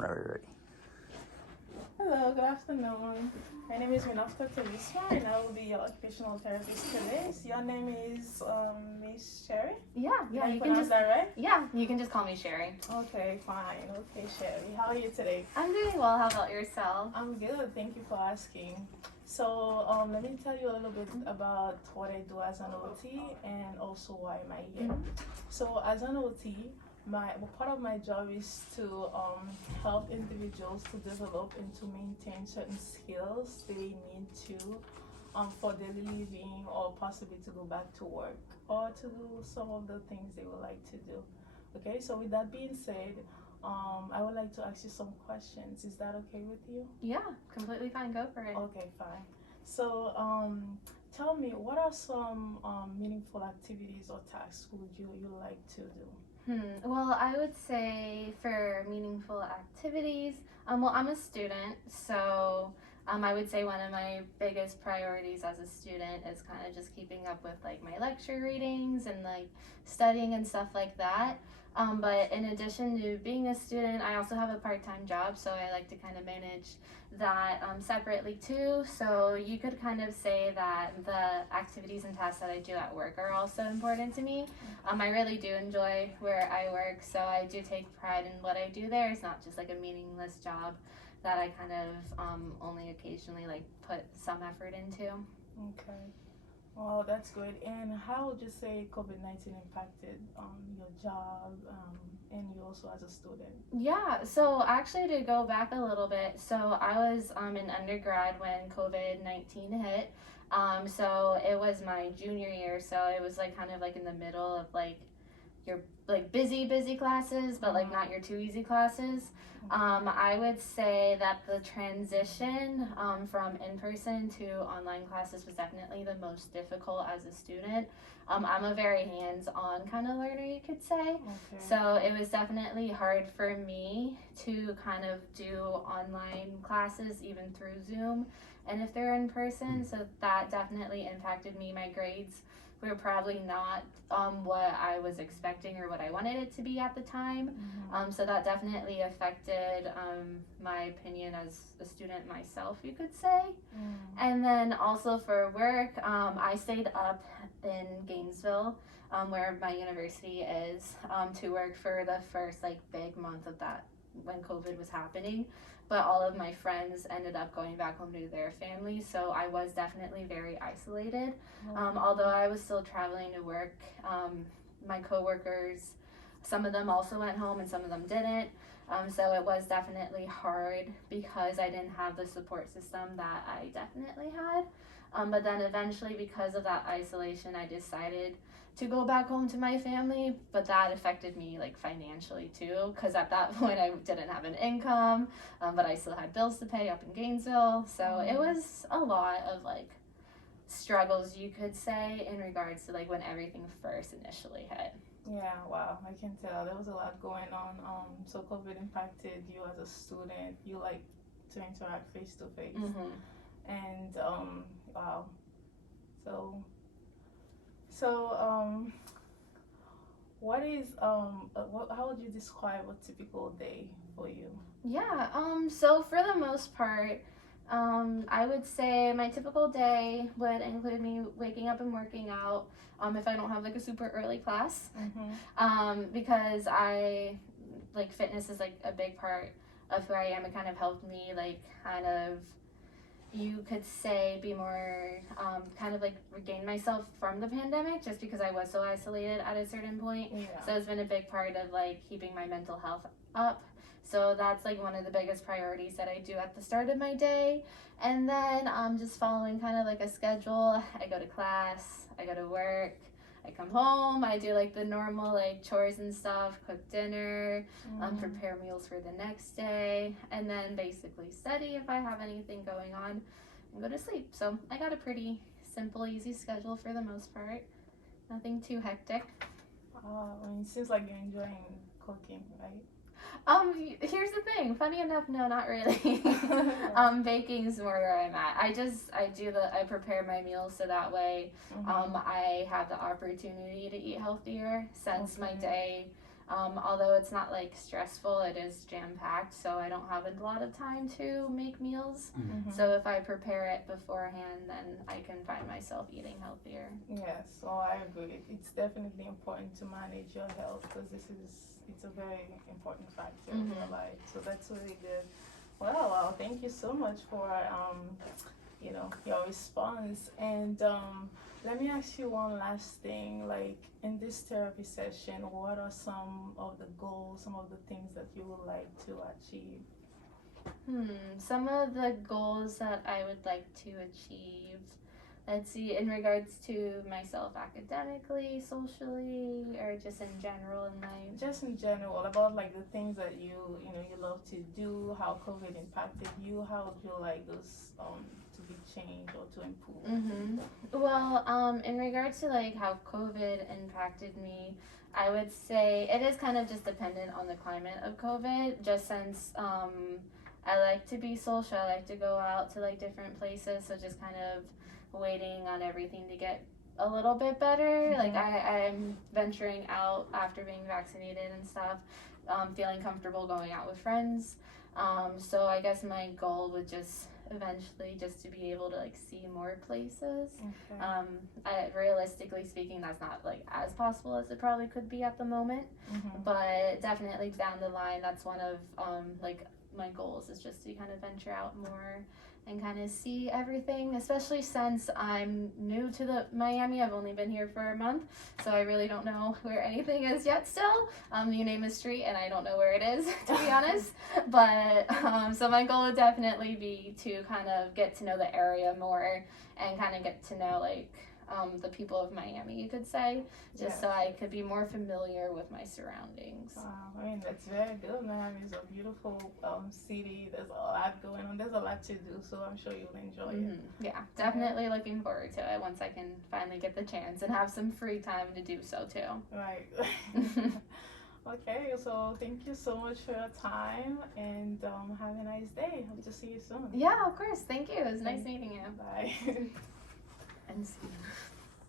Whenever you're ready. Hello, good afternoon. My name is Minofta Telisma and I will be your occupational therapist today. So your name is Miss Sherry? Yeah, Did I you can pronounce just that right? you can just call me Sherry. Okay, fine. Okay, Sherry. How are you today? I'm doing well. How about yourself? I'm good. Thank you for asking. So let me tell you a little bit about what I do as an OT and also why am I here. So as an OT, part of my job is to help individuals to develop and to maintain certain skills they need to for daily living or possibly to go back to work or to do some of the things they would like to do. Okay, so with that being said, I would like to ask you some questions. Is that okay with you? Yeah, completely fine. Go for it. Okay, fine. So tell me, what are some meaningful activities or tasks would you like to do? Well, I would say for meaningful activities, well, I'm a student, so I would say one of my biggest priorities as a student is kind of just keeping up with like my lecture readings and like studying and stuff like that. But in addition to being a student, I also have a part-time job, so I like to kind of manage that separately too. So you could kind of say that the activities and tasks that I do at work are also important to me. I really do enjoy where I work, so I do take pride in what I do there. It's not just like a meaningless job that I kind of only occasionally like put some effort into. Okay. Well, that's good. And how would you say COVID-19 impacted your job and you also as a student? Yeah, so actually to go back a little bit, so I was in undergrad when COVID-19 hit. So it was my junior year, so it was like kind of like in the middle of like your like busy classes, but like not your too easy classes. I would say that the transition from in-person to online classes was definitely the most difficult as a student. I'm a very hands-on kind of learner, you could say. Okay. So it was definitely hard for me to kind of do online classes even through Zoom and if they're in person, so that definitely impacted me. My grades were probably not what I was expecting or what I wanted it to be at the time. So that definitely affected my opinion as a student myself, you could say. And then also for work, I stayed up in Gainesville, where my university is, to work for the first like big month of that when COVID was happening. But all of my friends ended up going back home to their families, so I was definitely very isolated. Although I was still traveling to work, my coworkers, some of them also went home and some of them didn't. So it was definitely hard because I didn't have the support system that I definitely had. But then eventually, because of that isolation, I decided to go back home to my family, but that affected me like financially too, because at that point I didn't have an income, but I still had bills to pay up in Gainesville. So it was a lot of like struggles, you could say, in regards to like when everything first initially hit. Yeah, wow, I can tell there was a lot going on. So COVID impacted you as a student. You like to interact face to face, and wow. So what is how would you describe a typical day for you? Yeah, so for the most part, I would say my typical day would include me waking up and working out, if I don't have like a super early class, because I, like fitness is like a big part of who I am. It kind of helped me like kind of, you could say, be more kind of like regain myself from the pandemic, just because I was so isolated at a certain point. So it's been a big part of like keeping my mental health up. So that's like one of the biggest priorities that I do at the start of my day. And then just following kind of like a schedule. I go to class, I go to work, I come home, I do like the normal like chores and stuff, cook dinner, prepare meals for the next day, and then basically study if I have anything going on, and go to sleep. So I got a pretty simple, easy schedule for the most part. Nothing too hectic. I mean, it seems like you're enjoying cooking, right? Here's the thing. Funny enough, no, not really. Baking is more where I'm at. I prepare my meals so that way, I have the opportunity to eat healthier since my day Although it's not like stressful, it is jam packed, so I don't have a lot of time to make meals. Mhm. So if I prepare it beforehand, then I can find myself eating healthier. Yes, so I agree. It's definitely important to manage your health because it's a very important factor in your life. So that's really good. Well, thank you so much for your response. And let me ask you one last thing. Like in this therapy session, what are some of the goals, some of the things that you would like to achieve? Some of the goals that I would like to achieve. Let's see, in regards to myself academically, socially, or just in general in life. Just in general, about like the things that you love to do, how COVID impacted you, how would you like those to be changed or to improve? Well, in regards to like how COVID impacted me, I would say it is kind of just dependent on the climate of COVID. Just since I like to be social, I like to go out to like different places, so just kind of waiting on everything to get a little bit better. Like I'm venturing out after being vaccinated and stuff, feeling comfortable going out with friends. So I guess my goal would just eventually just to be able to like see more places. Realistically speaking, that's not like as possible as it probably could be at the moment, but definitely down the line, that's one of like my goals is just to kind of venture out more and kind of see everything, especially since I'm new to the Miami. I've only been here for a month, so I really don't know where anything is yet still. You name a street and I don't know where it is, to be honest. But so my goal would definitely be to kind of get to know the area more and kind of get to know like the people of Miami, you could say, just so I could be more familiar with my surroundings. I mean, that's very good. Miami is a beautiful city. There's a lot going on. There's a lot to do, so I'm sure you'll enjoy it. Yeah, definitely looking forward to it once I can finally get the chance and have some free time to do so too. Right. Okay, so thank you so much for your time and have a nice day. Hope to see you soon. Yeah, of course. Thank you. It was nice meeting you. Bye. And see you.